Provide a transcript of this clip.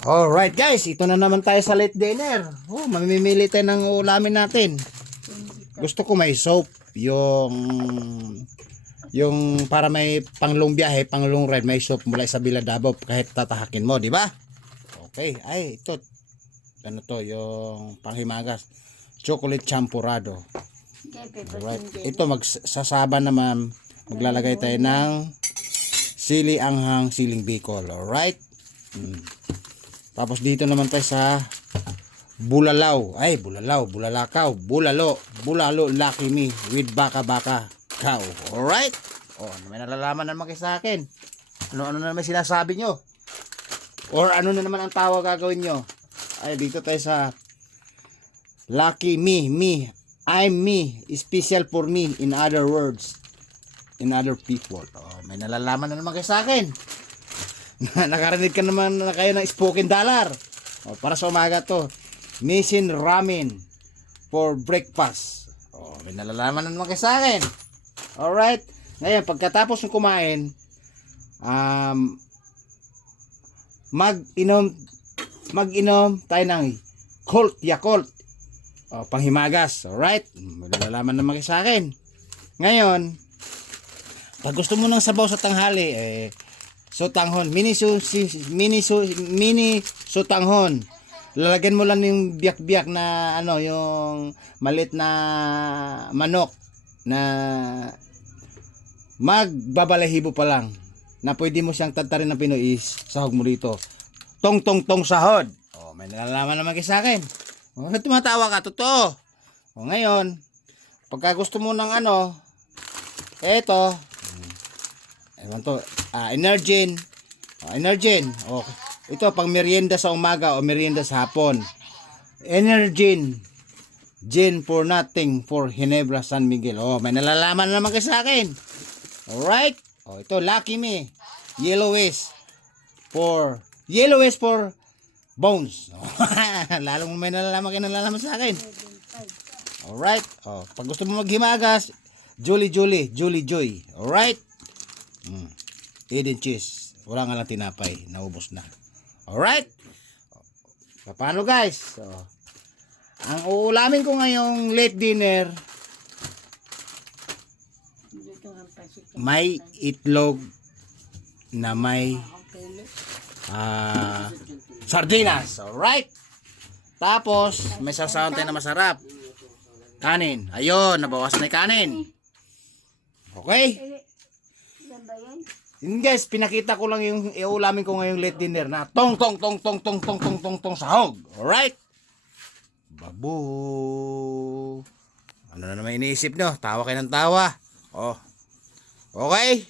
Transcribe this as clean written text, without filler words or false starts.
Alright guys, ito na naman tayo sa late dinner. Mamimili tayo ng ulamin natin. Gusto ko may soap, yung para may panglong biyahe, panglong ride, may soap mula sa Villa Davao kahit tatahakin mo, di ba? Okay, ay ito. Ano to, yung panghimagas. Chocolate champurrado. Alright, ito magsasaba naman, maglalagay tayo ng sili anghang, siling bicol. Alright. Tapos dito naman tayo sa bulalaw. Ay, bulalakaw, bulalo, lucky me with baka cow. Alright? May nalalaman naman kayo sa akin. Ano na naman sinasabi nyo? Or ano na naman ang tawag gagawin nyo? Ay, dito tayo sa lucky me, I'm me, special for me, in other words, in other people. May nalalaman na naman kayo sa akin. Nakarinig ka naman na kayo ng spoken dollar. Para sa umaga to, Nissin ramen for breakfast. May nalalaman na naman kayo sa akin. Alright. Ngayon, pagkatapos ng kumain, mag-inom tayo ng Yakult. Panghimagas. Alright. May nalalaman na naman kayo sa akin. Ngayon, pag gusto mo ng sabaw sa tanghali, sotanghon, mini sotanghon. Lalagyan mo lang yung biyak-biyak na yung malit na manok na magbabalahibo pa lang, na pwede mo siyang tatarin ng Pinoy is sahog mo dito. Tong sahod. May nalalaman naman kayo sa akin. Tumatawa ka, totoo. Ngayon, pagka gusto mo ng eto, ewan to, Energin. Ito pang merienda sa umaga o merienda sa hapon. Energin. Gin for nothing for Ginebra San Miguel. May nalalaman naman kayo sa akin. Alright? Ito Lucky Me. Yellowish for bones. Lalong may nalalaman sa akin. Alright? Pag gusto mo maghimagas, Joy. Alright? Eden cheese. Wala nga lang tinapay. Naubos na. Alright? Paano guys? Ang uulamin ko ngayong late dinner, may itlog na may sardinas. Alright? Tapos, may sasawan tayo na masarap. Kanin. Ayun, nabawasan na yung kanin. Okay? Yun guys, pinakita ko lang yung iulamin ko ngayong late dinner na tong sahog. Alright? Babu. Ano na naman iniisip nyo? Tawa kayo ng tawa. Okay?